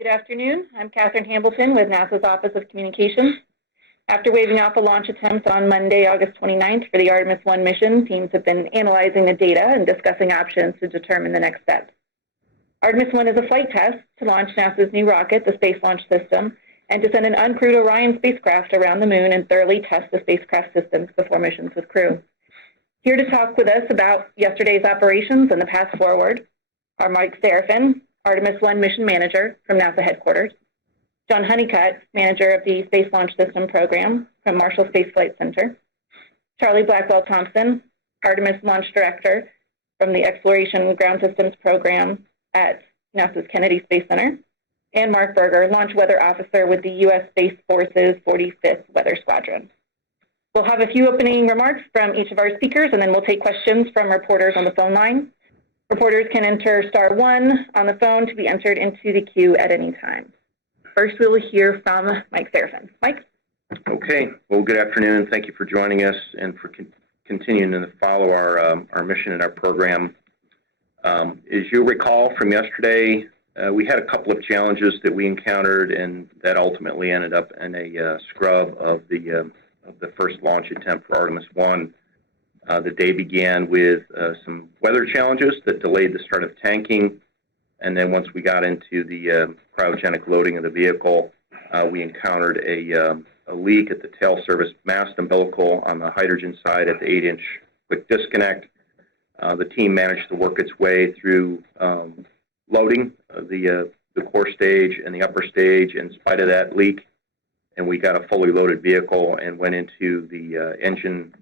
Good afternoon. I'm Catherine Hambleton with NASA's Office of Communications. After waving off a launch attempt on Monday, August 29th for the Artemis 1 mission, teams have been analyzing the data and discussing options to determine the next steps. Artemis 1 is a flight test to launch NASA's new rocket, the Space Launch System, and to send an uncrewed Orion spacecraft around the moon and thoroughly test the spacecraft systems before missions with crew. Here to talk with us about yesterday's operations and the path forward are Mike Serafin, Artemis 1 mission manager from NASA headquarters, John Honeycutt, manager of the Space Launch System program from Marshall Space Flight Center, Charlie Blackwell-Thompson, Artemis launch director from the Exploration Ground Systems program at NASA's Kennedy Space Center, and Mark Berger, launch weather officer with the U.S. Space Force's 45th Weather Squadron. We'll have a few opening remarks from each of our speakers, and then we'll take questions from reporters on the phone line. Reporters can enter *1 on the phone to be entered into the queue at any time. First, we will hear from Mike Serafin. Mike? Okay. Well, good afternoon. Thank you for joining us and for continuing to follow our mission and our program. As you'll recall from yesterday, we had a couple of challenges that we encountered, and that ultimately ended up in a scrub of the first launch attempt for Artemis 1. The day began with some weather challenges that delayed the start of tanking, and then once we got into the cryogenic loading of the vehicle, we encountered a leak at the tail service mast umbilical on the hydrogen side at the 8-inch quick disconnect. The team managed to work its way through loading the core stage and the upper stage in spite of that leak, and we got a fully loaded vehicle and went into the engine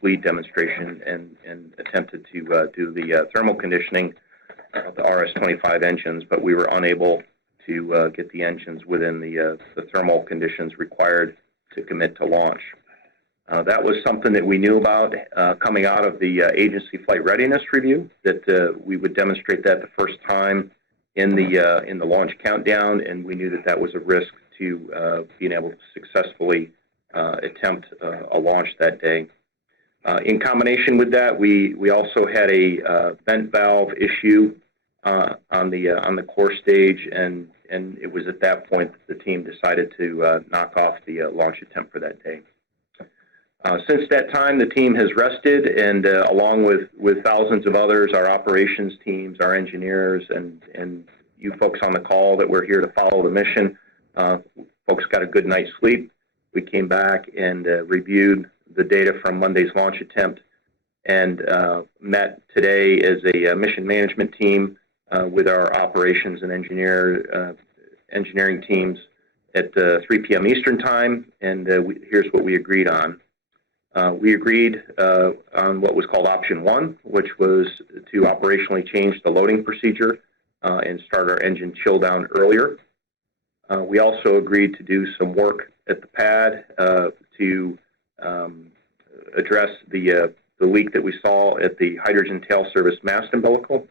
bleed demonstration and attempted to do the thermal conditioning of the RS-25 engines, but we were unable to get the engines within the thermal conditions required to commit to launch. That was something that we knew about coming out of the agency flight readiness review, that we would demonstrate that the first time in the launch countdown, and we knew that that was a risk to being able to successfully attempt a launch that day. In combination with that, we also had a vent valve issue on the core stage, and it was at that point that the team decided to knock off the launch attempt for that day. Since that time, the team has rested, and along with thousands of others, our operations teams, our engineers, and you folks on the call that we're here to follow the mission, folks got a good night's sleep. We came back and reviewed the data from Monday's launch attempt and met today as a mission management team with our operations and engineering teams at 3 p.m. Eastern Time, and here's what we agreed on. We agreed on what was called Option 1, which was to operationally change the loading procedure and start our engine chill down earlier. We also agreed to do some work at the pad to address the leak that we saw at the hydrogen tail service mast umbilical,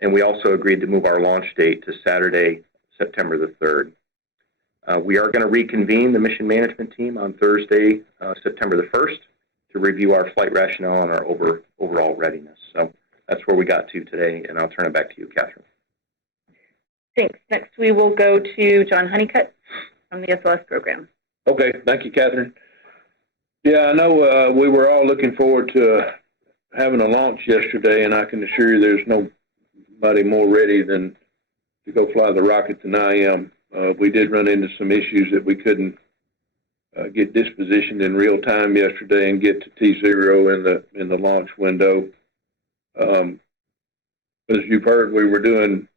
and we also agreed to move our launch date to Saturday, September the 3rd. We are going to reconvene the mission management team on Thursday, September the 1st, to review our flight rationale and our overall readiness. So that's where we got to today, and I'll turn it back to you, Catherine. Thanks. Next, we will go to John Honeycutt from the Sls Program. Okay, thank you, Catherine. Yeah, I know we were all looking forward to having a launch yesterday, and I can assure you there's nobody more ready than to go fly the rocket than I am. We did run into some issues that we couldn't get dispositioned in real time yesterday and get to T0 in the launch window. As you've heard, we were doing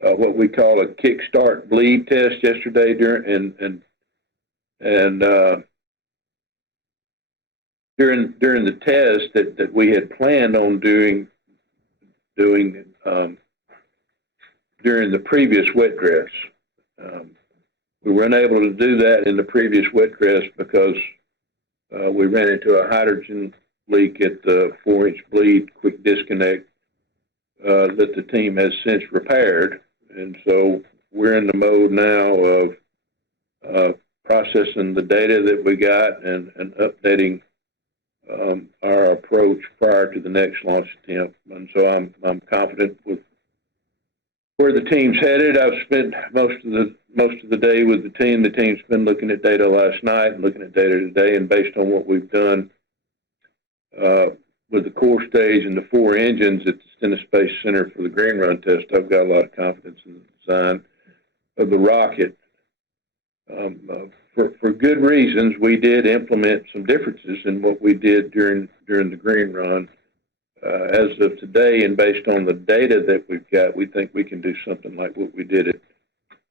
what we call a Kickstart bleed test yesterday during the test that we had planned on doing during the previous wet dress. We were unable to do that in the previous wet dress because we ran into a hydrogen leak at the 4-inch bleed quick disconnect that the team has since repaired. And so we're in the mode now of processing the data that we got and updating our approach prior to the next launch attempt. And so I'm confident with where the team's headed. I've spent most of the day with the team. The team's been looking at data last night and looking at data today, and based on what we've done with the core stage and the 4 engines at the Stennis Space Center for the Green Run test, I've got a lot of confidence in the design of the rocket. For good reasons, we did implement some differences in what we did during the Green Run. As of today, and based on the data that we've got, we think we can do something like what we did at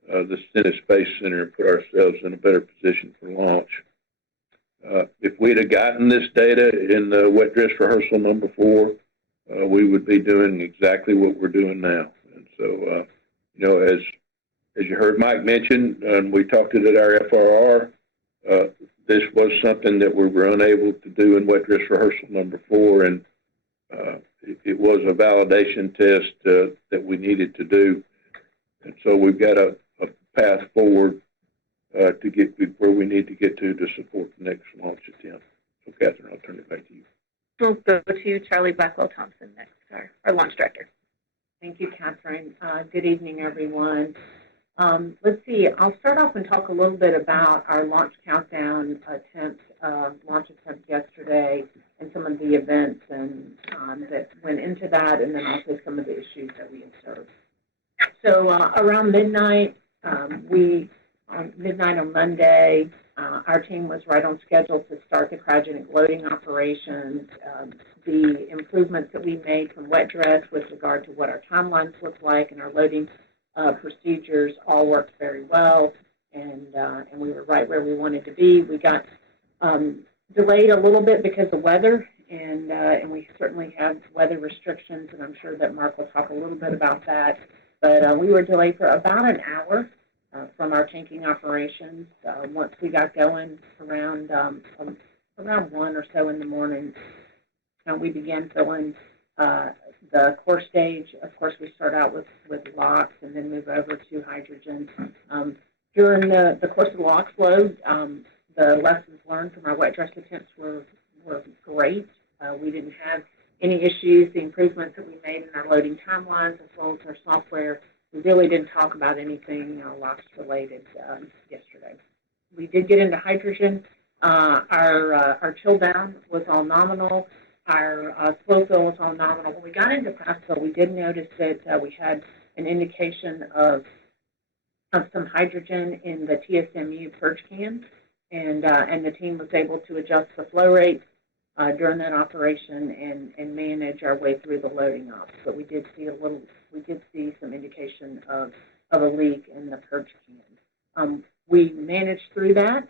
the Stennis Space Center and put ourselves in a better position for launch. If we'd have gotten this data in the wet dress rehearsal number 4, we would be doing exactly what we're doing now. And so, as you heard Mike mention, and we talked it at our FRR, this was something that we were unable to do in wet dress rehearsal number 4, and it was a validation test that we needed to do. And so we've got a path forward to get where we need to get to support the next launch attempt. So, Catherine, I'll turn it back to you. We'll go to Charlie Blackwell-Thompson next, our launch director. Thank you, Catherine. Good evening, everyone. Let's see. I'll start off and talk a little bit about our launch countdown launch attempt yesterday, and some of the events and that went into that, and then also some of the issues that we observed. So around midnight, midnight on Monday, our team was right on schedule to start the cryogenic loading operations. The improvements that we made from wet dress with regard to what our timelines look like and our loading procedures all worked very well, and we were right where we wanted to be. We got delayed a little bit because of weather, and we certainly have weather restrictions, and I'm sure that Mark will talk a little bit about that. But we were delayed for about an hour from our tanking operations. Once we got going around 1 or so in the morning, we began filling the core stage. Of course, we start out with LOX and then move over to hydrogen. During the course of the LOX load, the lessons learned from our wet dress attempts were great. We didn't have any issues. The improvements that we made in our loading timelines as well as our software, we really didn't talk about anything LOX related yesterday. We did get into hydrogen. Our chill down was all nominal. Our slow fill was all nominal. When we got into fast fill, we did notice that we had an indication of some hydrogen in the TSMU purge can, and the team was able to adjust the flow rate during that operation and manage our way through the loading ops. But we did see some indication of a leak in the purge can. We managed through that.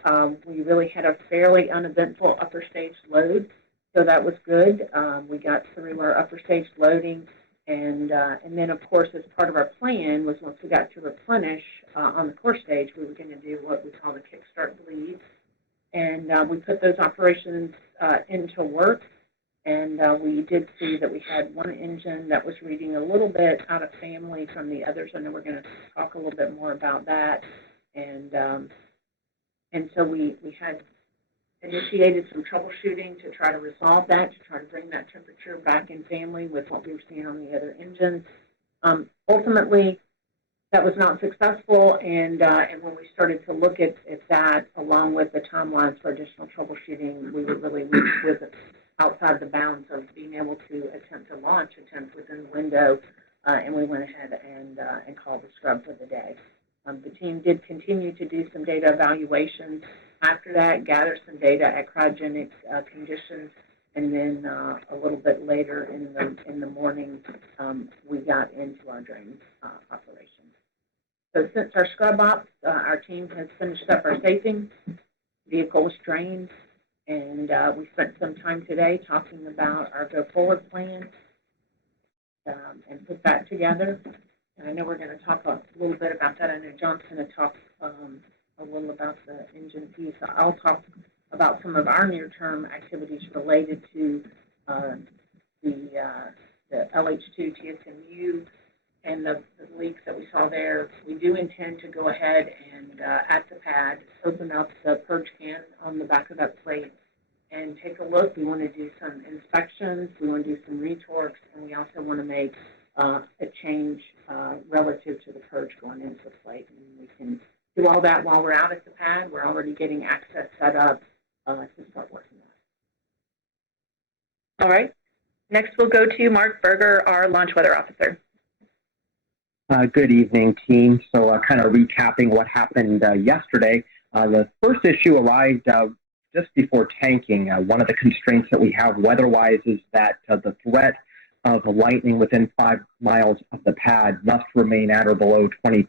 We really had a fairly uneventful upper stage load, so that was good. We got through our upper stage loading, and then, of course, as part of our plan was once we got to replenish on the core stage, we were going to do what we call the Kickstart bleed. And we put those operations into work, and we did see that we had one engine that was reading a little bit out of family from the others. I know we're going to talk a little bit more about that. And so we had initiated some troubleshooting to try to resolve that, to try to bring that temperature back in family with what we were seeing on the other engines. Ultimately, that was not successful, and when we started to look at that, along with the timelines for additional troubleshooting, we were really outside the bounds of being able to attempt to launch attempts within the window, and we went ahead and called the scrub for the day. The team did continue to do some data evaluations after that, gather some data at cryogenic conditions, and then a little bit later in the morning, we got into our drain operation. So since our scrub ops, our team has finished up our safing. Vehicle was drained, and we spent some time today talking about our go-forward plan and put that together. And I know we're going to talk a little bit about that. I know John's going to talk a little about the engine piece. I'll talk about some of our near-term activities related to the LH2 TSMU and the leaks that we saw there. We do intend to go ahead and, at the pad, open up the purge can on the back of that plate and take a look. We want to do some inspections. We want to do some retorques, and we also want to make a change relative to the purge going into the plate. And we can do all that while we're out at the pad. We're already getting access set up to start working on it. All right. Next, we'll go to Mark Berger, our launch weather officer. Good evening, team. So kind of recapping what happened yesterday. The first issue arrived just before tanking. One of the constraints that we have weather-wise is that the threat of lightning within 5 miles of the pad must remain at or below 20%.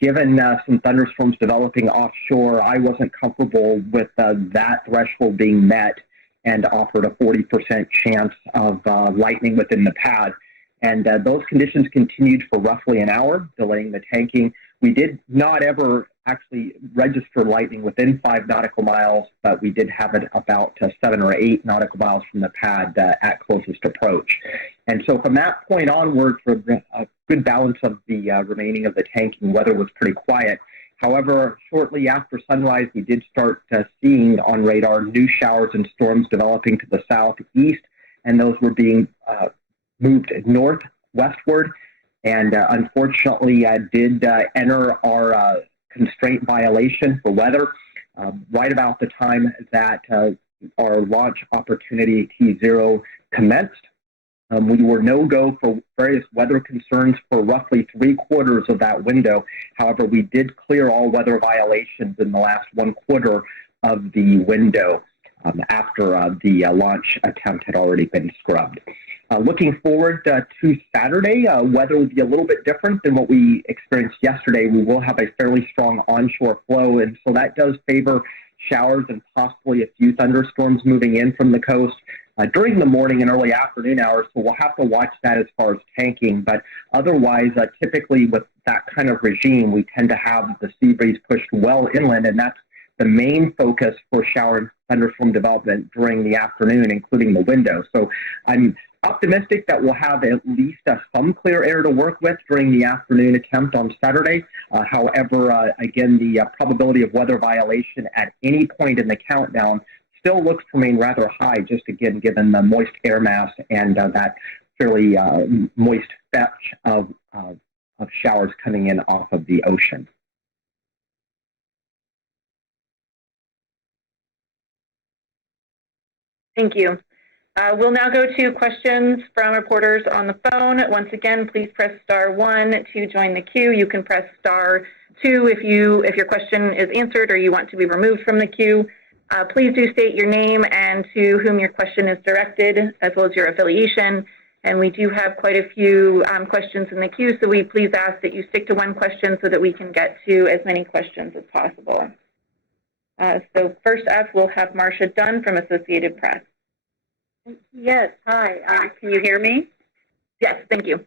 Given some thunderstorms developing offshore, I wasn't comfortable with that threshold being met and offered a 40% chance of lightning within the pad. And those conditions continued for roughly an hour, delaying the tanking. We did not ever actually register lightning within 5 nautical miles, but we did have it about 7 or 8 nautical miles from the pad at closest approach. And so from that point onward, for a good balance of the remaining of the tanking, weather was pretty quiet. However, shortly after sunrise, we did start seeing on radar new showers and storms developing to the southeast, and those were being moved northwestward, and unfortunately did enter our constraint violation for weather right about the time that our launch opportunity T0 commenced. We were no-go for various weather concerns for roughly 3/4 of that window. However, we did clear all weather violations in the last 1/4 of the window after the launch attempt had already been scrubbed. Looking forward to Saturday, weather will be a little bit different than what we experienced yesterday. We will have a fairly strong onshore flow, and so that does favor showers and possibly a few thunderstorms moving in from the coast during the morning and early afternoon hours, so we'll have to watch that as far as tanking. But otherwise, typically with that kind of regime, we tend to have the sea breeze pushed well inland, and that's the main focus for shower and thunderstorm development during the afternoon, including the window. So I'm optimistic that we'll have at least some clear air to work with during the afternoon attempt on Saturday. However, again, the probability of weather violation at any point in the countdown still looks to remain rather high, just again, given the moist air mass and that fairly moist fetch of showers coming in off of the ocean. Thank you. We'll now go to questions from reporters on the phone. Once again, please press *1 to join the queue. You can press *2 if your question is answered or you want to be removed from the queue. Please do state your name and to whom your question is directed, as well as your affiliation. And we do have quite a few questions in the queue, so we please ask that you stick to one question so that we can get to as many questions as possible. So first up, we'll have Marcia Dunn from Associated Press. Yes, hi. Can you hear me? Yes, thank you.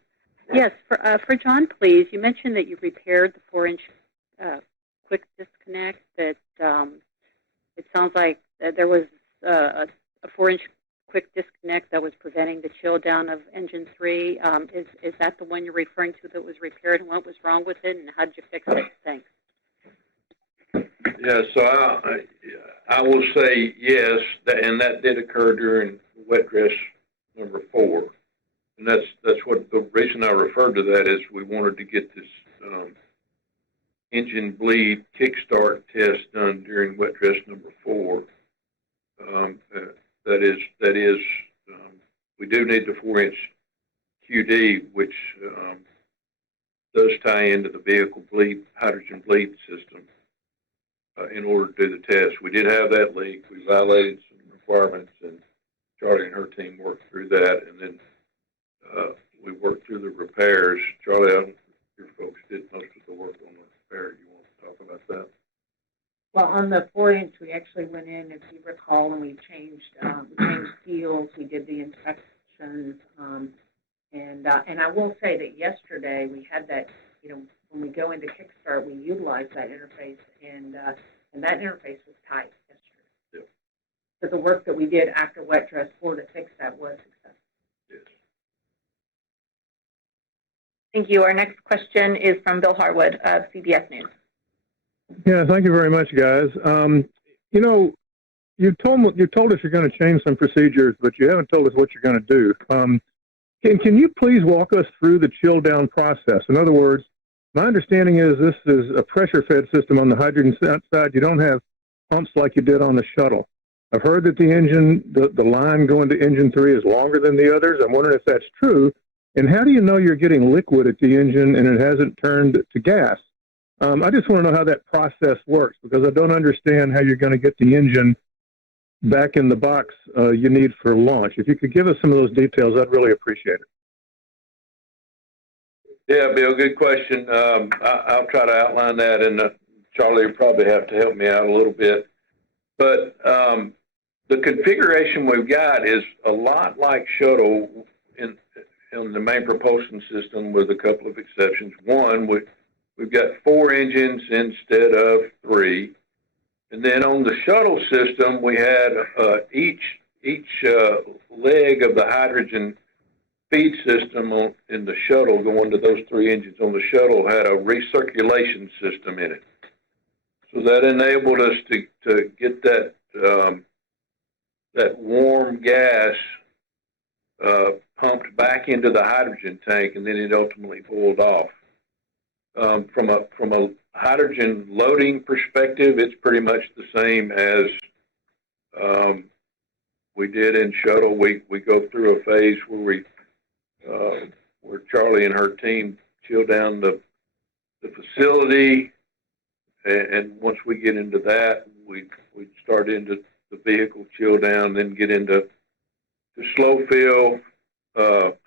Yes, for John, please. You mentioned that you repaired the 4-inch quick disconnect. That it sounds like there was a 4-inch quick disconnect that was preventing the chill down of engine 3. Is that the one you're referring to that was repaired, and what was wrong with it, and how did you fix it? Thanks. Yeah, so I will say yes, and that did occur during wet dress number 4, and that's what the reason I referred to that is we wanted to get this engine bleed kickstart test done during wet dress number 4. That is, we do need the 4-inch QD, which does tie into the vehicle hydrogen bleed system in order to do the test. We did have that leak. We violated some requirements, and Charlie and her team worked through that, and then we worked through the repairs. Charlie, your folks did most of the work on the repair. You want to talk about that? Well, on the 4-inch, we actually went in, if you recall, and we changed seals. We did the inspections, and I will say that yesterday we had that. When we go into Kickstart, we utilize that interface, and that interface was tight yesterday. Yep. So the work that we did after wet dress 4 to fix that was successful. Yes. Thank you. Our next question is from Bill Harwood of CBS News. Yeah, thank you very much, guys. You told us you're going to change some procedures, but you haven't told us what you're going to do. Can you please walk us through the chill down process? In other words, my understanding is this is a pressure-fed system on the hydrogen side. You don't have pumps like you did on the shuttle. I've heard that the line going to engine 3 is longer than the others. I'm wondering if that's true. And how do you know you're getting liquid at the engine and it hasn't turned to gas? I just want to know how that process works, because I don't understand how you're going to get the engine back in the box you need for launch. If you could give us some of those details, I'd really appreciate it. Yeah, Bill, good question. I'll try to outline that, and Charlie will probably have to help me out a little bit. But the configuration we've got is a lot like shuttle in the main propulsion system, with a couple of exceptions. One, we've got 4 engines instead of 3. And then on the shuttle system, we had each leg of the hydrogen feed system in the shuttle going to those 3 engines on the shuttle had a recirculation system in it. So that enabled us to get that warm gas pumped back into the hydrogen tank, and then it ultimately boiled off. From a hydrogen loading perspective, it's pretty much the same as we did in shuttle. We go through a phase where where Charlie and her team chill down the facility, and once we get into that, we start into the vehicle chill down, then get into the slow fill,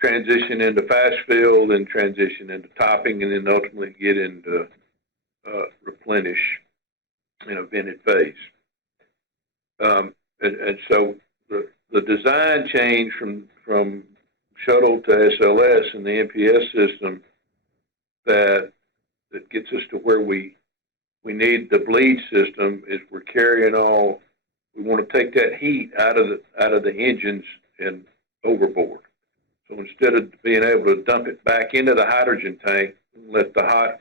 transition into fast fill, then transition into topping, and then ultimately get into replenish in a vented phase. And so the design change from shuttle to SLS and the NPS system that gets us to where we need the bleed system is we're carrying all. We want to take that heat out of the engines and overboard. So instead of being able to dump it back into the hydrogen tank, let the hot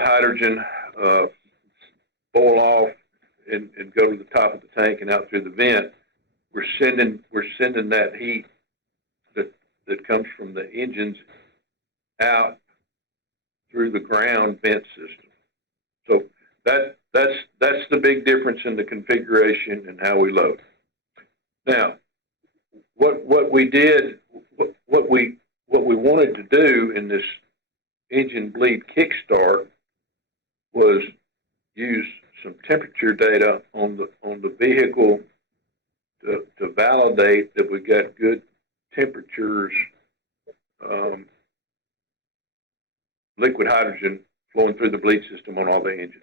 hydrogen boil off and go to the top of the tank and out through the vent, we're sending that heat that comes from the engines out through the ground vent system. So that's the big difference in the configuration and how we load. Now, what we wanted to do in this engine bleed Kickstart was use some temperature data on the vehicle to validate that we got good temperatures, liquid hydrogen flowing through the bleed system on all the engines.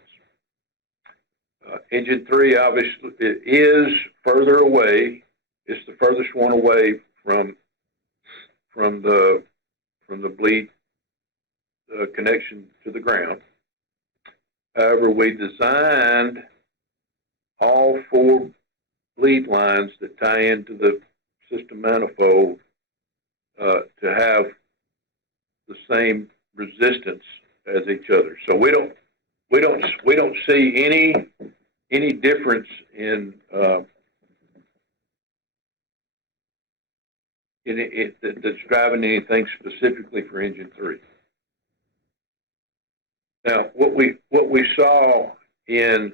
Engine 3 obviously is further away. It's the furthest one away from the bleed connection to the ground. However, we designed all 4 bleed lines that tie into the system manifold to have the same resistance as each other. So we don't see any difference in that's driving anything specifically for engine 3. Now, what we saw in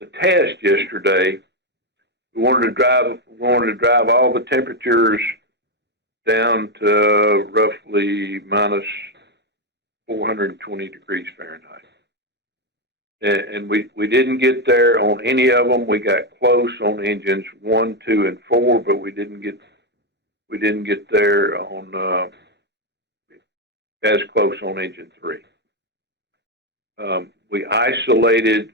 the test yesterday, we wanted to drive all the temperatures down to roughly minus 420 degrees Fahrenheit. And we didn't get there on any of them. We got close on engines 1, 2, and 4, but we didn't get there on as close on engine 3. We isolated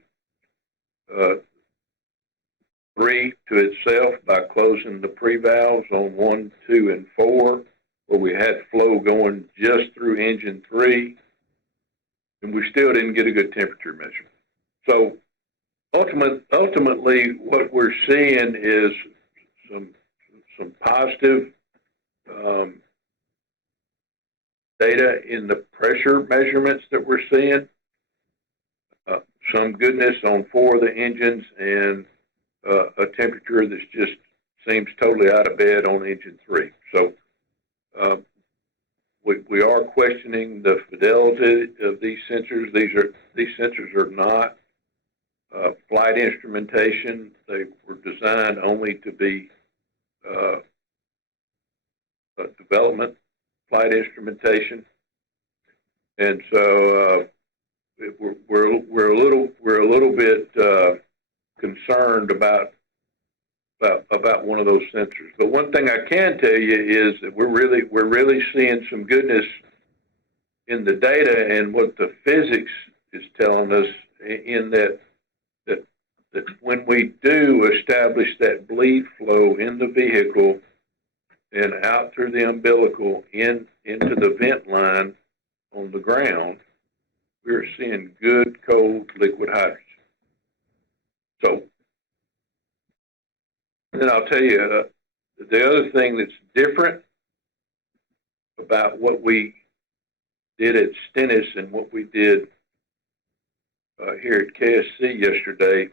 3 to itself by closing the pre-valves on 1, 2, and 4, where we had flow going just through engine 3, and we still didn't get a good temperature measurement. So ultimately, what we're seeing is some positive data in the pressure measurements that we're seeing. Some goodness on 4 of the engines, and a temperature that's just seems totally out of bed on engine 3. So we are questioning the fidelity of these sensors. These sensors are not flight instrumentation. They were designed only to be development flight instrumentation, and so we're a little bit concerned about one of those sensors. But one thing I can tell you is that we're really seeing some goodness in the data and what the physics is telling us, in that when we do establish that bleed flow in the vehicle and out through the umbilical into the vent line on the ground, we're seeing good cold liquid hydrogen. So then I'll tell you the other thing that's different about what we did at Stennis and what we did here at KSC yesterday.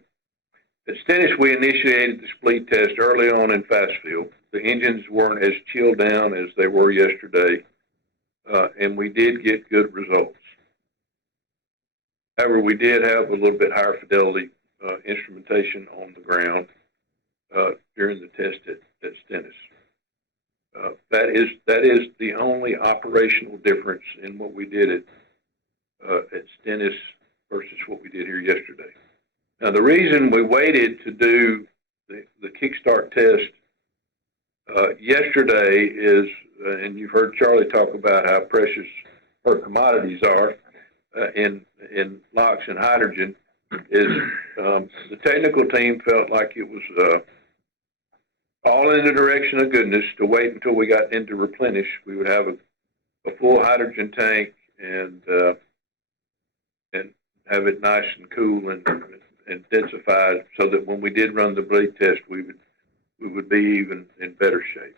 At Stennis, we initiated the bleed test early on in fast fuel. The engines weren't as chilled down as they were yesterday, and we did get good results. However, we did have a little bit higher fidelity instrumentation on the ground during the test at Stennis. That is the only operational difference in what we did at Stennis versus what we did here yesterday. Now, the reason we waited to do the Kickstart test yesterday is, and you've heard Charlie talk about how precious her commodities are in LOX and hydrogen, is the technical team felt like it was all in the direction of goodness to wait until we got into replenish. We would have a full hydrogen tank and have it nice and cool and densified, so that when we did run the bleed test, we would be even in better shape.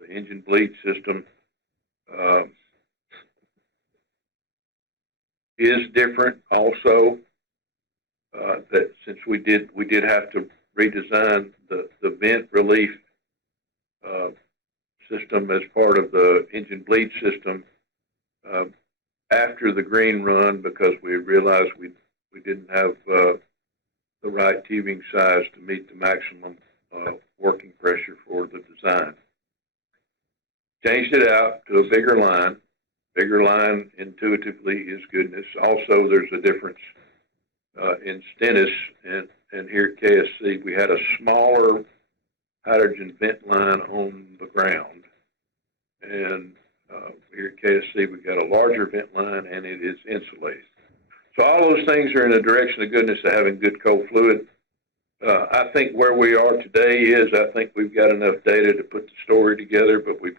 The engine bleed system is different also. That since we did have to redesign the vent relief system as part of the engine bleed system after the green run, because we realized we didn't have the right tubing size to meet the maximum working pressure for the design. Changed it out to a bigger line. Bigger line intuitively is goodness. Also, there's a difference in Stennis and here at KSC. We had a smaller hydrogen vent line on the ground, and here at KSC we got a larger vent line, and it is insulated. So all those things are in the direction of goodness of having good cold fluid. I think where we are today is, I think we've got enough data to put the story together, but we've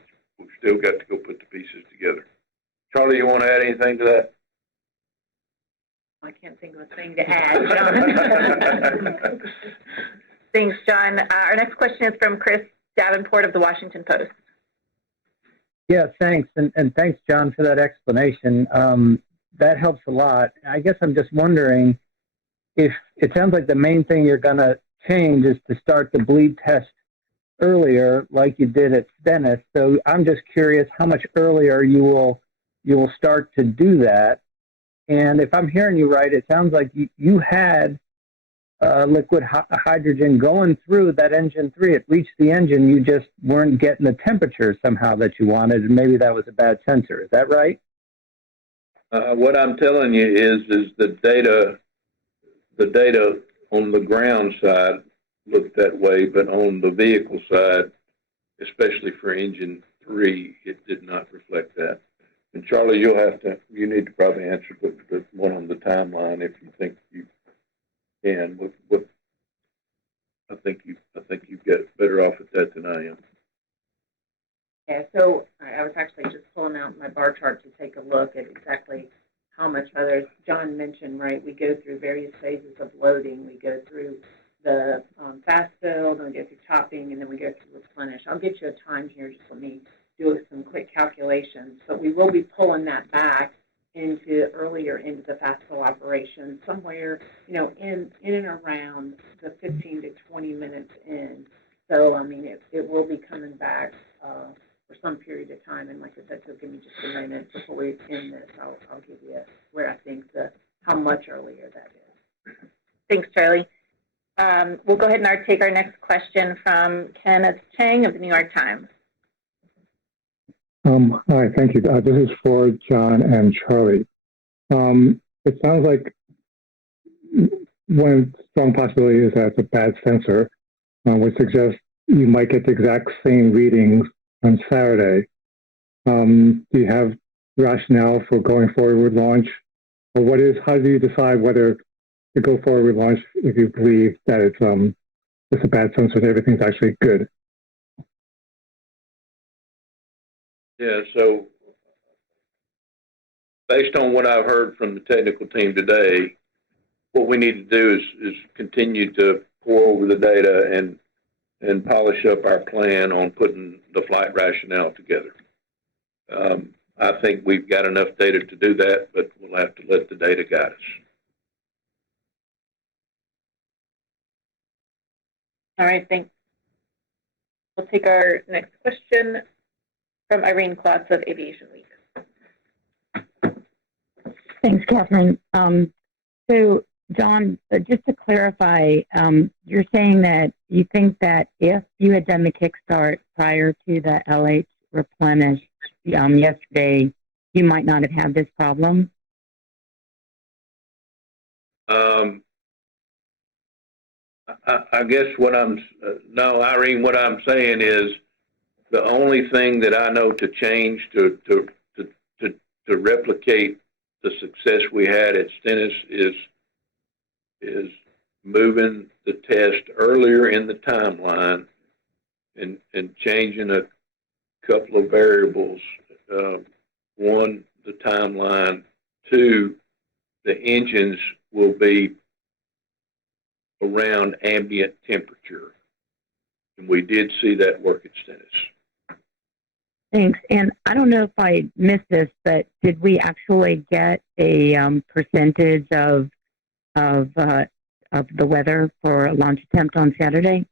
still got to go put the pieces together. Charlie, you want to add anything to that? I can't think of a thing to add, John. Thanks, John. Our next question is from Chris Davenport of the Washington Post. Yeah, thanks. And thanks, John, for that explanation. That helps a lot. I guess I'm just wondering if it sounds like the main thing you're going to change is to start the bleed test earlier, like you did at Stennis. So I'm just curious how much earlier you will start to do that. And if I'm hearing you right, it sounds like you had liquid hydrogen going through that engine 3. It reached the engine. You just weren't getting the temperature somehow that you wanted, and maybe that was a bad sensor. Is that right? What I'm telling you is the data on the ground side looked that way, but on the vehicle side, especially for engine 3, it did not reflect that. And Charlie, you need to probably answer the one on the timeline if you think you can. I think you get better off at that than I am. Yeah, so I was actually just pulling out my bar chart to take a look at exactly how much further. John mentioned, right, we go through various phases of loading. We go through the fast fill, then we go through topping, and then we go through replenish. I'll get you a time here. Just let me do some quick calculations. But we will be pulling that back earlier into the fast-fill operation, somewhere, in and around the 15 to 20 minutes in. So, I mean, it will be coming back for some period of time. And like I said, so give me just a minute before we end this. I'll give you where I think how much earlier that is. Thanks, Charlie. We'll go ahead and take our next question from Kenneth Chang of the New York Times. Hi, thank you. This is for John and Charlie. It sounds like one strong possibility is that it's a bad sensor, which suggests you might get the exact same readings on Saturday. Do you have rationale for going forward with launch? Or how do you decide whether to go forward with launch if you believe that it's a bad sensor and everything's actually good? Yeah, so based on what I've heard from the technical team today, what we need to do is continue to pour over the data and polish up our plan on putting the flight rationale together. I think we've got enough data to do that, but we'll have to let the data guide us. All right, thanks. We'll take our next question from Irene Klotz of Aviation Week. Thanks, Catherine. So, John, just to clarify, you're saying that you think that if you had done the Kickstart prior to the LH replenish yesterday, you might not have had this problem? I guess no, Irene, what I'm saying is the only thing that I know to change to replicate the success we had at Stennis is moving the test earlier in the timeline and changing a couple of variables. One, the timeline. Two, the engines will be around ambient temperature. And we did see that work at Stennis. Thanks. And I don't know if I missed this, but did we actually get a percentage of the weather for a launch attempt on Saturday?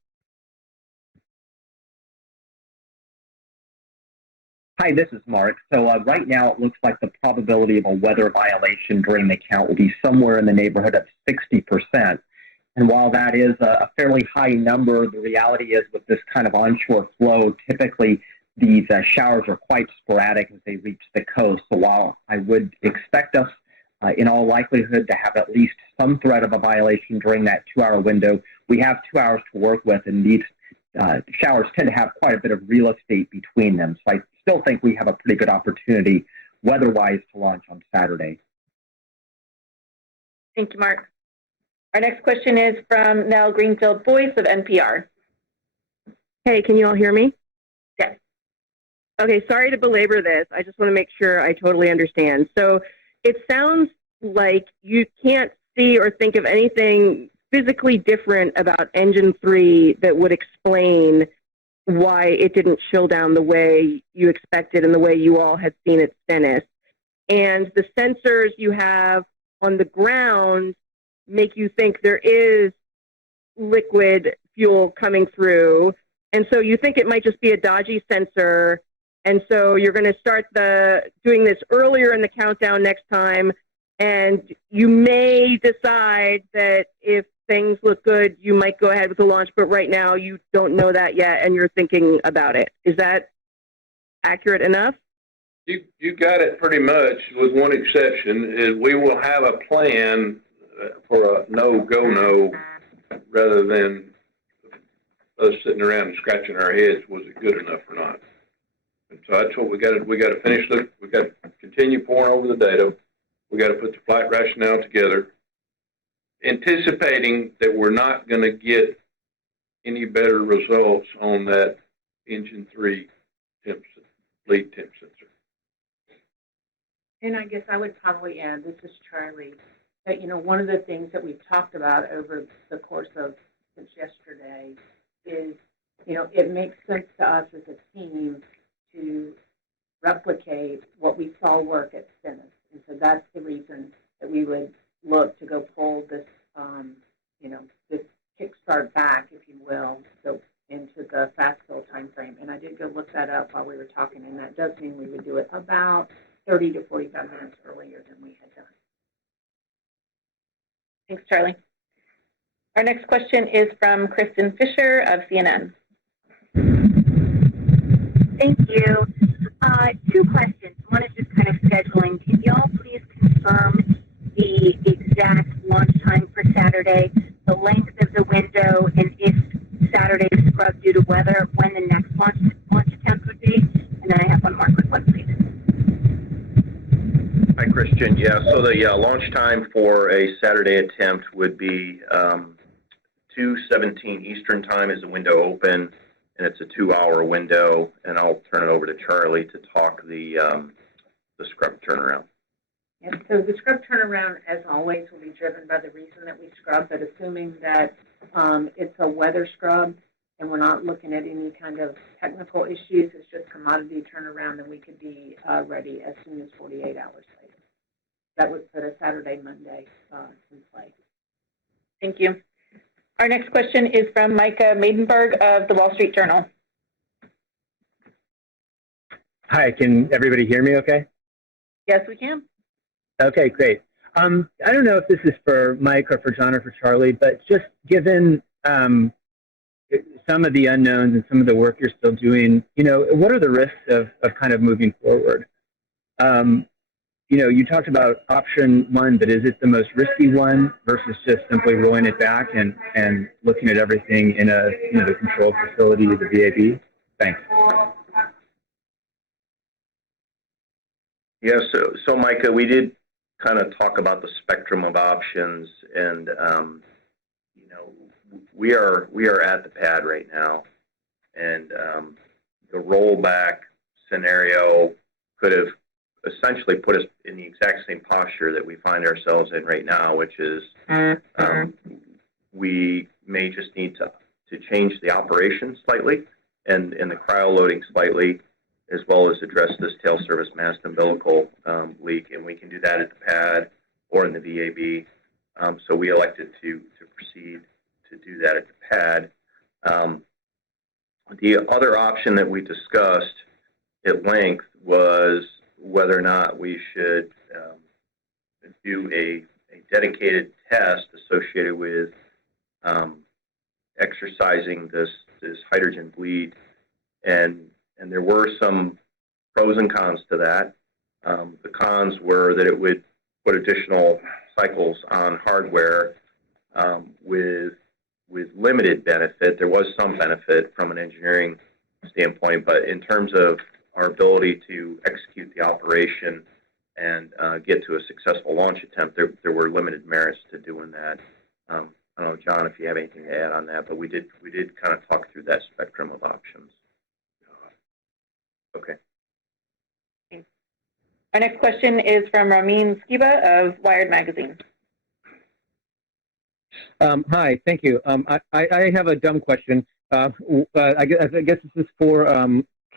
Hi, this is Mark. So right now it looks like the probability of a weather violation during the count will be somewhere in the neighborhood of 60%. And while that is a fairly high number, the reality is with this kind of onshore flow, typically these showers are quite sporadic as they reach the coast. So while I would expect us in all likelihood to have at least some threat of a violation during that 2-hour window, we have 2 hours to work with, and these showers tend to have quite a bit of real estate between them. So I still think we have a pretty good opportunity weather-wise to launch on Saturday. Thank you, Mark. Our next question is from Nell Greenfield-Boyce of NPR. Hey, can you all hear me? Yes. Okay, sorry to belabor this. I just want to make sure I totally understand. So it sounds like you can't see or think of anything physically different about Engine 3 that would explain why it didn't chill down the way you expected and the way you all had seen at Stennis. And the sensors you have on the ground make you think there is liquid fuel coming through. And so you think it might just be a dodgy sensor. And so you're going to start doing this earlier in the countdown next time. And you may decide that if things look good, you might go ahead with the launch. But right now you don't know that yet, and you're thinking about it. Is that accurate enough? You got it pretty much, with one exception, is we will have a plan for a no, rather than us sitting around and scratching our heads, was it good enough or not? And so that's what we got to finish. We got to continue pouring over the data. We got to put the flight rationale together, anticipating that we're not going to get any better results on that Engine 3 lead temp sensor. And I guess I would probably add, this is Charlie, that, one of the things that we've talked about over the course of since yesterday is, it makes sense to us as a team to replicate what we saw work at Stennis. And so looked that up while we were talking, and that does mean we would do it about 30 to 45 minutes earlier than we had done. Thanks, Charlie. Our next question is from Kristen Fisher of CNN. Thank you. 2 questions. One is just kind of scheduling. Can y'all please confirm the exact launch time for Saturday, the length of the window, and if Saturday is scrubbed due to weather, when the next launch attempt would be? And then I have one more quick one, please. Hi, Christian. Yeah, so the launch time for a Saturday attempt would be 2:17 Eastern time is the window open, and it's a 2-hour window. And I'll turn it over to Charlie to talk the scrub turnaround. And so the scrub turnaround, as always, will be driven by the reason that we scrub, but assuming that it's a weather scrub and we're not looking at any kind of technical issues, it's just commodity turnaround, and we could be ready as soon as 48 hours later. That would put a Saturday, Monday in play. Thank you. Our next question is from Micah Maidenberg of the Wall Street Journal. Hi, can everybody hear me okay? Yes, we can. Okay, great. I don't know if this is for Mike or for John or for Charlie, but just given some of the unknowns and some of the work you're still doing, what are the risks of kind of moving forward? You talked about option 1, but is it the most risky one versus just simply rolling it back and looking at everything in the controlled facility, the VAB? Thanks. Yeah, so Micah, we did kind of talk about the spectrum of options, and we are at the pad right now, and the rollback scenario could have essentially put us in the exact same posture that we find ourselves in right now, which is we may just need to change the operation slightly and the cryo loading slightly, as well as address this tail service mast umbilical leak, and we can do that at the pad or in the VAB. So we elected to proceed to do that at the pad. The other option that we discussed at length was whether or not we should do a dedicated test associated with exercising this hydrogen bleed, and there were some pros and cons to that. The cons were that it would put additional cycles on hardware with limited benefit. There was some benefit from an engineering standpoint, but in terms of our ability to execute the operation and get to a successful launch attempt, there were limited merits to doing that. I don't know, John, if you have anything to add on that, but we did kind of talk through that spectrum of options. Okay. Our next question is from Ramin Skiba of Wired Magazine. Hi, thank you. I have a dumb question. I guess this is for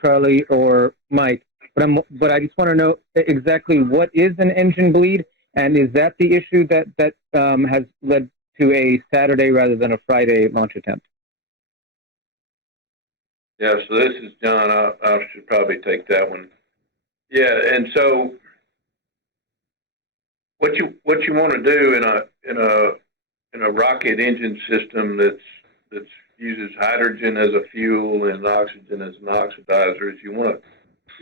Charlie or Mike, but I just want to know exactly what is an engine bleed, and is that the issue that has led to a Saturday rather than a Friday launch attempt? Yeah, so this is John. I should probably take that one. Yeah, and so what you want to do in a rocket engine system that uses hydrogen as a fuel and oxygen as an oxidizer is you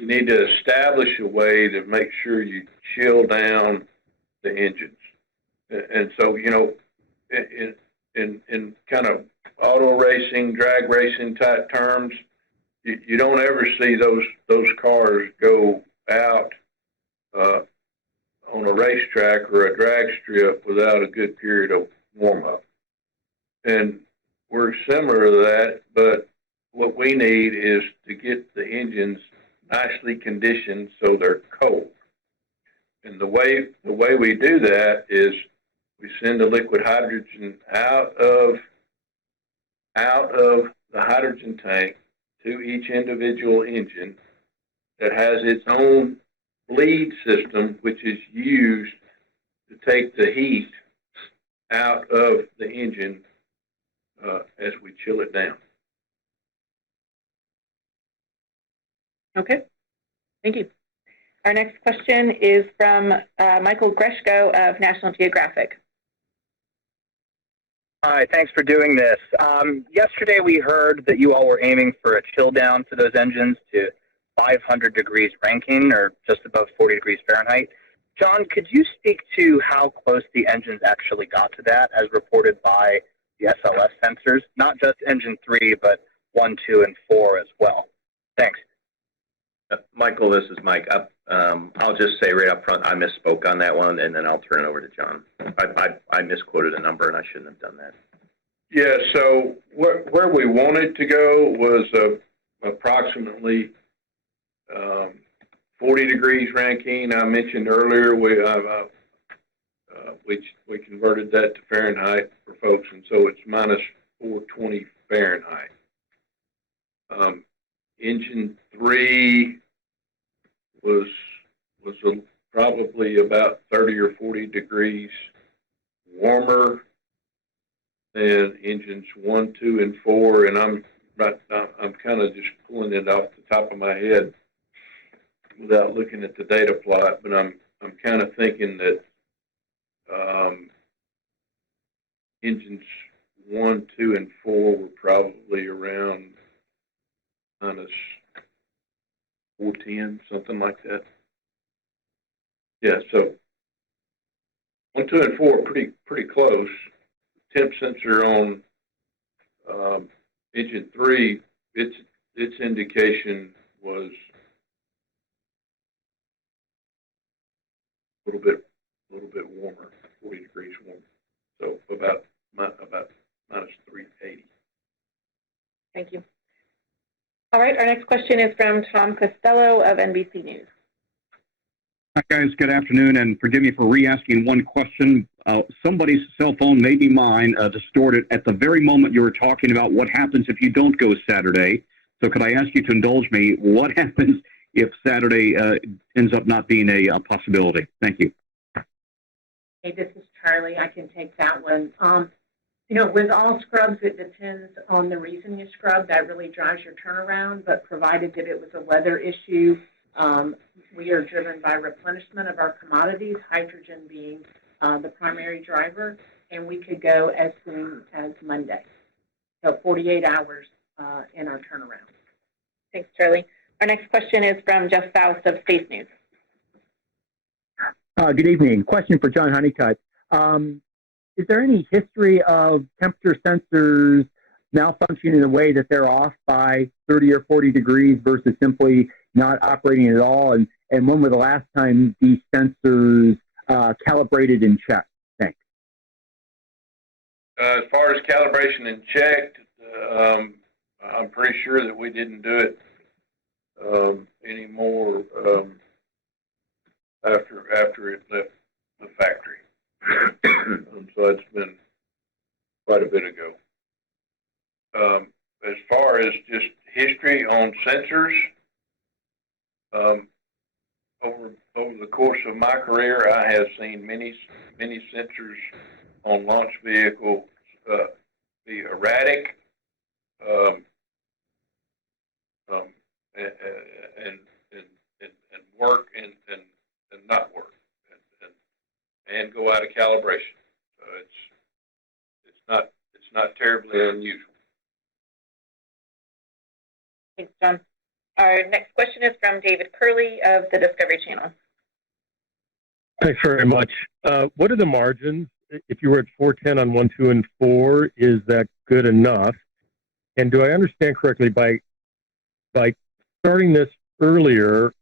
need to establish a way to make sure you chill down the engines. And so in kind of auto racing, drag racing type terms, you don't ever see those cars go out on a racetrack or a drag strip without a good period of warm up. And we're similar to that, but what we need is to get the engines nicely conditioned so they're cold. And the way we do that is we send the liquid hydrogen out of the hydrogen tank to each individual engine that has its own bleed system, which is used to take the heat out of the engine as we chill it down. Okay, thank you. Our next question is from Michael Greshko of National Geographic. Hi, thanks for doing this. Yesterday we heard that you all were aiming for a chill down to those engines to 500 degrees Rankine, or just above 40 degrees Fahrenheit. John, could you speak to how close the engines actually got to that, as reported by the SLS sensors? Not just engine 3, but 1, 2, and 4 as well. Thanks. Michael, this is Mike. I'll just say right up front, I misspoke on that one, and then I'll turn it over to John. I misquoted a number, and I shouldn't have done that. Yeah, so where we wanted to go was approximately 40 degrees Rankine. I mentioned earlier we converted that to Fahrenheit for folks, and so it's minus 420 Fahrenheit. Engine 3 was probably about 30 or 40 degrees warmer than engines 1, 2, and 4, and I'm kind of just pulling it off the top of my head without looking at the data plot, but I'm kind of thinking that engines 1, 2, and 4 were probably around minus 410, something like that. Yeah, so 1, 2, and 4 are pretty close. Temp sensor on engine 3, its indication was a little bit warmer, 40 degrees warmer. So about minus 380. Thank you. All right, our next question is from Tom Costello of NBC News. Hi, guys. Good afternoon, and forgive me for re-asking one question. Somebody's cell phone, maybe mine, distorted at the very moment you were talking about what happens if you don't go Saturday. So could I ask you to indulge me? What happens if Saturday ends up not being a possibility? Thank you. Hey, this is Charlie. I can take that one. You know, with all scrubs, it depends on the reason you scrub. That really drives your turnaround, but provided that it was a weather issue, we are driven by replenishment of our commodities, hydrogen being the primary driver, and we could go as soon as Monday. So 48 hours in our turnaround. Thanks, Charlie. Our next question is from Jeff Faust of Space News. Good evening. Question for John Honeycutt. Is there any history of temperature sensors malfunctioning in a way that they're off by 30 or 40 degrees versus simply not operating at all? And when were the last time these sensors calibrated and checked? Thanks. As far as calibration and checked, I'm pretty sure that we didn't do it anymore after it left the factory. So it's been quite a bit ago. As far as just history on sensors, over the course of my career, I have seen many sensors on launch vehicles be erratic and work and not work and go out of calibration. So it's not terribly unusual. Thanks, John. Our next question is from David Curley of the Discovery Channel. Thanks very much. What are the margins? If you were at 410 on 1, 2, and 4, is that good enough? And do I understand correctly, by starting this earlier,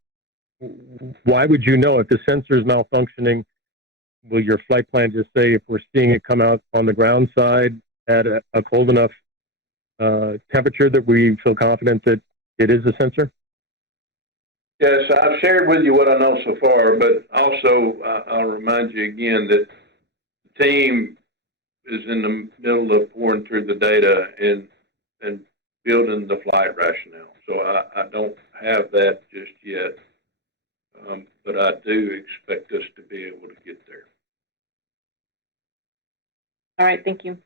why would you know if the sensor is malfunctioning? Will your flight plan just say if we're seeing it come out on the ground side at a cold enough temperature that we feel confident that it is a sensor? Yes, I've shared with you what I know so far, but also I'll remind you again that the team is in the middle of pouring through the data and building the flight rationale. So I don't have that just yet, but I do expect us to be able to get there. All right, thank you.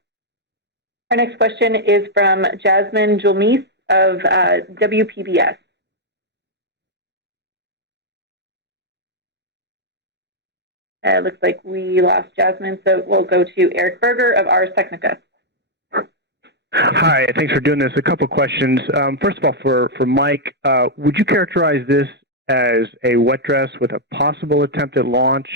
Our next question is from Jasmine Julmis of WPBS. Looks like we lost Jasmine, so we'll go to Eric Berger of Ars Technica. Hi, thanks for doing this. A couple questions. First of all, for Mike, would you characterize this as a wet dress with a possible attempt at launch,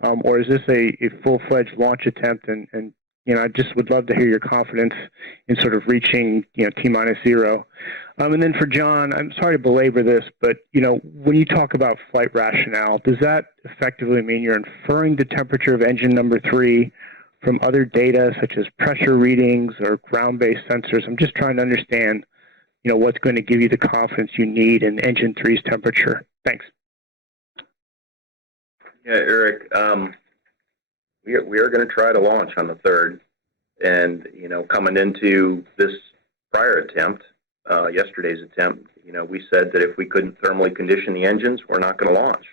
or is this a full-fledged launch attempt? And I just would love to hear your confidence in sort of reaching, T-minus 0. And then for John, I'm sorry to belabor this, but, when you talk about flight rationale, does that effectively mean you're inferring the temperature of engine number 3 from other data such as pressure readings or ground-based sensors? I'm just trying to understand, what's going to give you the confidence you need in engine 3's temperature. Thanks. Yeah, Eric, we are going to try to launch on the 3rd. And, coming into this prior attempt, yesterday's attempt, we said that if we couldn't thermally condition the engines, we're not going to launch.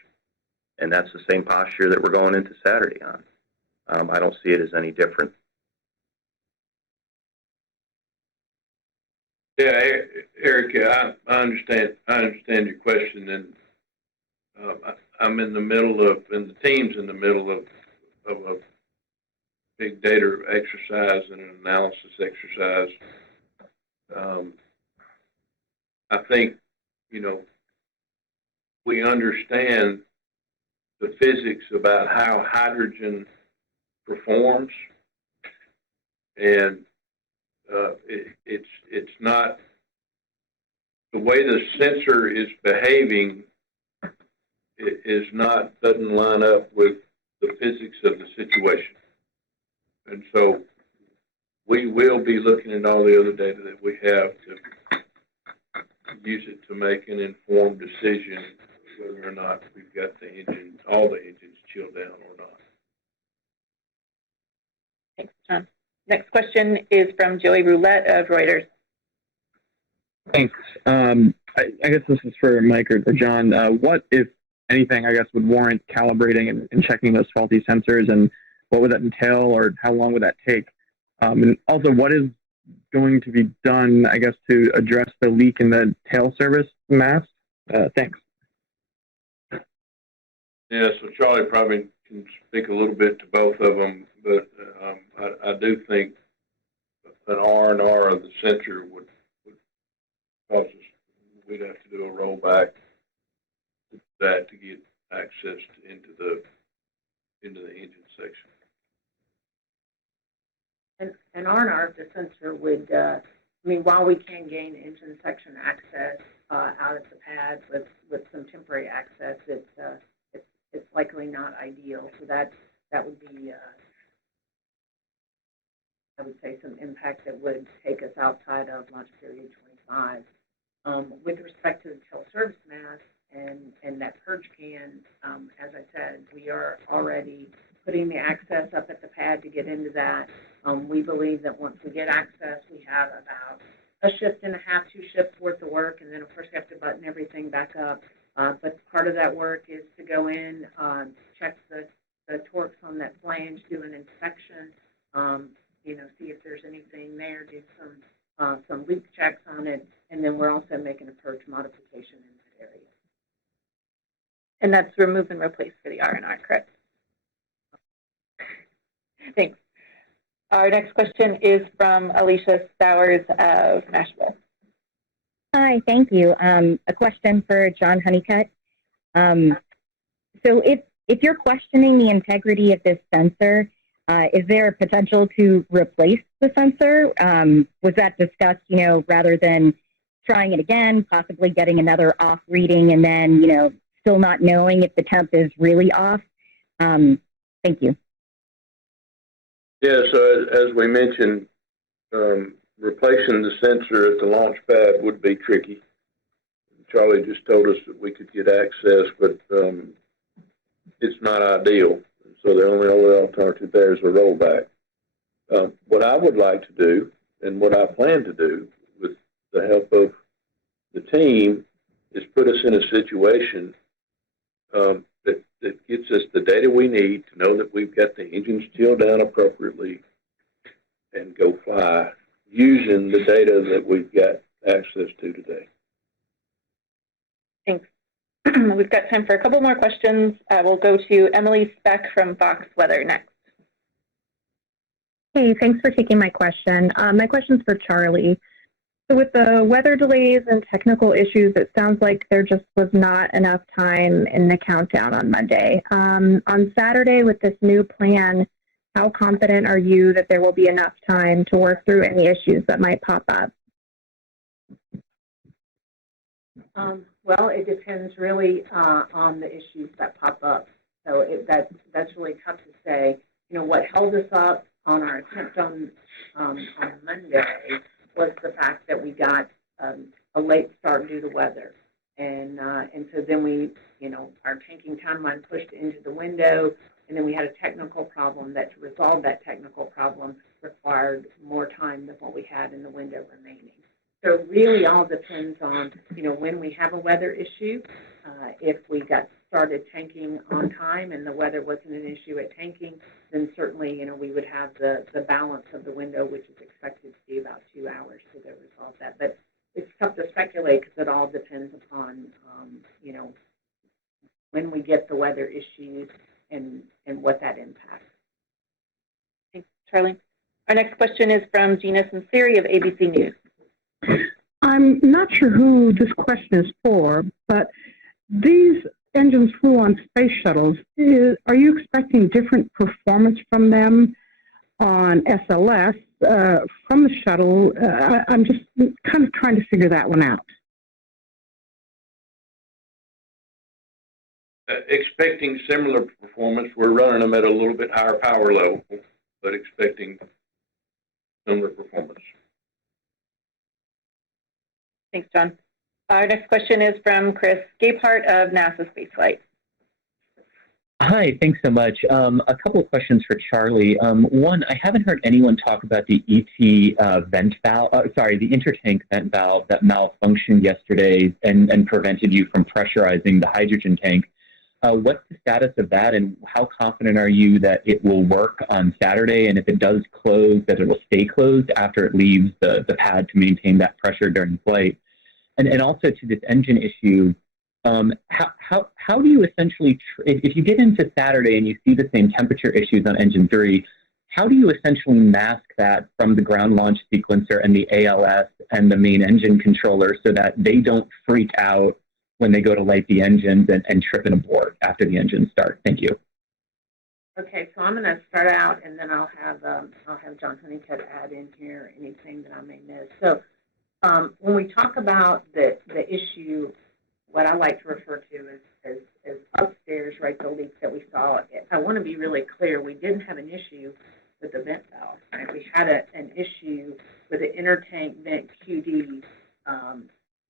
And that's the same posture that we're going into Saturday on. I don't see it as any different. Yeah, Eric, I understand your question, and I'm in the middle of, and the team's in the middle of a big data exercise and an analysis exercise. I think, we understand the physics about how hydrogen performs, and it's not the way the sensor is behaving. It doesn't line up with the physics of the situation, and so we will be looking at all the other data that we have to use it to make an informed decision whether or not we've got all the engines chilled down or not. Thanks, John. Next question is from Joey Roulette of Reuters. Thanks. I guess this is for Mike or John. What, if anything, I guess, would warrant calibrating and checking those faulty sensors, and what would that entail, or how long would that take? And also, what is going to be done, I guess, to address the leak in the tail service mast? Thanks. Yeah, so Charlie probably can speak a little bit to both of them, but I do think an R&R of the sensor would cause us, we'd have to do a rollback to that to get access into the engine section. And R&R of the sensor would, while we can gain engine section access out at the pad with some temporary access, it's likely not ideal. So that would be, I would say, some impact that would take us outside of launch period 25. With respect to the tail service mast and that purge can, as I said, we are already putting the access up at the pad to get into that. We believe that once we get access, we have about a shift and a half, 2 shifts worth of work, and then of course we have to button everything back up. But part of that work is to go in, check the torques on that flange, do an inspection, see if there's anything there, do some leak checks on it, and then we're also making a purge modification in that area. And that's remove and replace for the R&R, correct? Thanks. Our next question is from Alicia Stowers of Nashville. Hi, thank you. A question for John Honeycutt. So if you're questioning the integrity of this sensor, is there a potential to replace the sensor? Was that discussed, rather than trying it again, possibly getting another off reading, and then, still not knowing if the temp is really off? Thank you. Yeah, so as we mentioned, replacing the sensor at the launch pad would be tricky. Charlie just told us that we could get access, but it's not ideal. So the only alternative there is a rollback. What I would like to do, and what I plan to do with the help of the team, is put us in a situation that gets us the data we need to know that we've got the engines chilled down appropriately and go fly using the data that we've got access to today. Thanks. We've got time for a couple more questions. We'll go to Emily Speck from Fox Weather next. Hey, thanks for taking my question. My question's for Charlie. So with the weather delays and technical issues, it sounds like there just was not enough time in the countdown on Monday. On Saturday with this new plan, how confident are you that there will be enough time to work through any issues that might pop up? Well, it depends really on the issues that pop up. So that's really tough to say. You know, what held us up on our attempt on Monday was the fact that we got a late start due to weather. And so then we, you know, our tanking timeline pushed into the window, and then we had a technical problem that to resolve that technical problem required more time than what we had in the window remaining. So it really all depends on, you know, when we have a weather issue. If we got started tanking on time and the weather wasn't an issue at tanking, then certainly, you know, we would have the balance of the window, which is expected to be about 2 hours to resolve that. But it's tough to speculate because it all depends upon, you know, when we get the weather issues and what that impacts. Thanks, Charlie. Our next question is from Gina Sinceri of ABC News. I'm not sure who this question is for, but these engines flew on space shuttles. Are you expecting different performance from them on SLS from the shuttle? I'm just kind of trying to figure that one out. Expecting similar performance. We're running them at a little bit higher power level, but expecting similar performance. Thanks, John. Our next question is from Chris Gapehart of NASA Spaceflight. Hi, thanks so much. A couple of questions for Charlie. One, I haven't heard anyone talk about the vent valve, the intertank vent valve that malfunctioned yesterday and prevented you from pressurizing the hydrogen tank. What's the status of that, and how confident are you that it will work on Saturday, and if it does close, that it will stay closed after it leaves the pad to maintain that pressure during flight? And also to this engine issue, how do you essentially, if you get into Saturday and you see the same temperature issues on engine 3, how do you essentially mask that from the ground launch sequencer and the ALS and the main engine controller so that they don't freak out when they go to light the engines and trip and abort after the engines start? Thank you. Okay, so I'm going to start out, and then I'll have John Honeycutt add in here anything that I may miss. So when we talk about the issue, what I like to refer to as upstairs, right, the leaks that we saw, I want to be really clear. We didn't have an issue with the vent valve, right? We had an issue with the intertank vent QD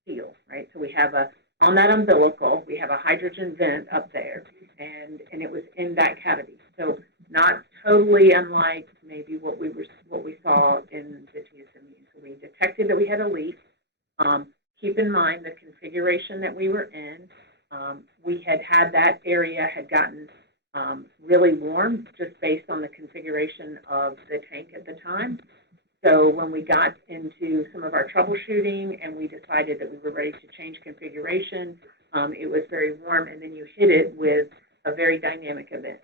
seal, right? So we have on that umbilical, we have a hydrogen vent up there, and it was in that cavity. So not totally unlike maybe what we saw in the TSMU. So we detected that we had a leak. Keep in mind the configuration that we were in. We had that area had gotten really warm just based on the configuration of the tank at the time. So when we got into some of our troubleshooting and we decided that we were ready to change configuration, it was very warm, and then you hit it with a very dynamic event.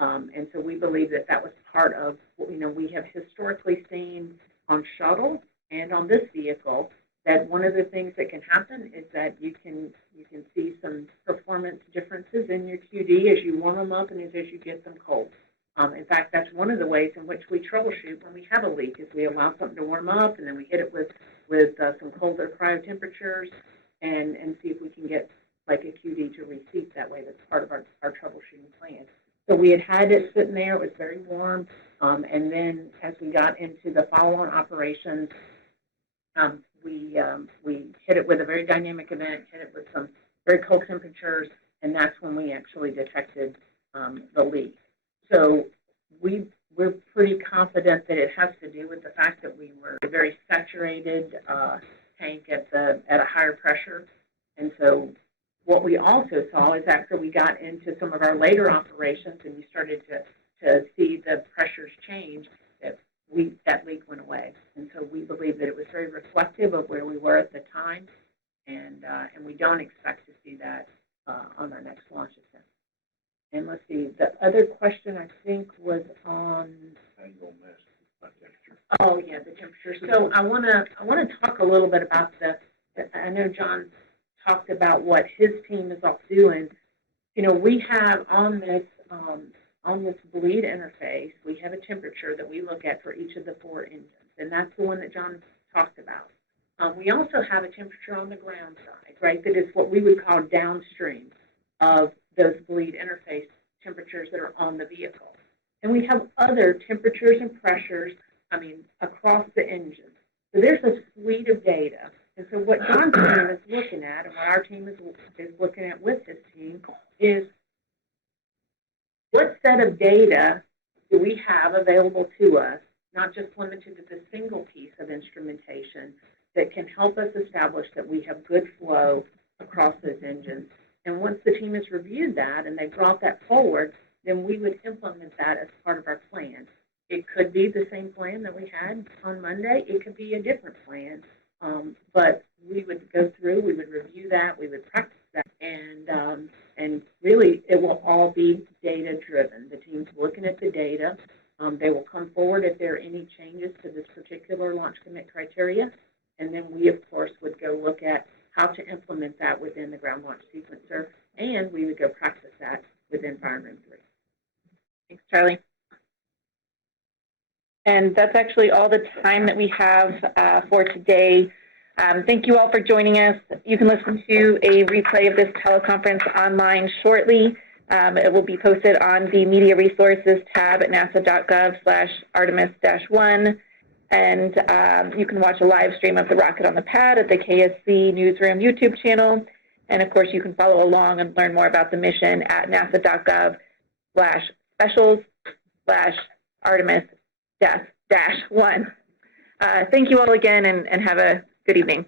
And so we believe that that was part of what we have historically seen on shuttle and on this vehicle, that one of the things that can happen is that you can see some performance differences in your QD as you warm them up and as you get them cold. In fact, that's one of the ways in which we troubleshoot when we have a leak, is we allow something to warm up and then we hit it with some colder cryo temperatures and see if we can get like a QD to reseat that way. That's part of our troubleshooting plan. So we had it sitting there. It was very warm. And then as we got into the follow-on operations, we hit it with a very dynamic event, hit it with some very cold temperatures, and that's when we actually detected the leak. So we're pretty confident that it has to do with the fact that we were a very saturated tank at a higher pressure. And so what we also saw is after we got into some of our later operations and we started to see the pressures change, that leak went away. And so we believe that it was very reflective of where we were at the time, and we don't expect to see that on our next launch attempt. And let's see, the other question I think was on. Oh yeah, the temperature. So I want to talk a little bit about I know John talked about what his team is off doing. You know, we have on this bleed interface, we have a temperature that we look at for each of the 4 engines, and that's the one that John talked about. We also have a temperature on the ground side, right, that is what we would call downstream of those bleed interface temperatures that are on the vehicle. And we have other temperatures and pressures, across the engine. So there's a suite of data. And so what John's team is looking at, and what our team is looking at with his team, is what set of data do we have available to us, not just limited to the single piece of instrumentation, that can help us establish that we have good flow across those engines. And once the team has reviewed that and they brought that forward, then we would implement that as part of our plan. It could be the same plan that we had on Monday. It could be a different plan. But we would go through, we would review that, we would practice that, and really it will all be data-driven. The team's looking at the data. They will come forward if there are any changes to this particular launch commit criteria, and then we, of course, would go look at how to implement that within the ground launch sequencer, and we would go practice that within Fire Room 3. Thanks, Charlie. And that's actually all the time that we have for today. Thank you all for joining us. You can listen to a replay of this teleconference online shortly. It will be posted on the Media Resources tab at nasa.gov/Artemis-1. And you can watch a live stream of the Rocket on the Pad at the KSC Newsroom YouTube channel. And, of course, you can follow along and learn more about the mission at nasa.gov/specials/Artemis-1. Thank you all again, and have a good evening.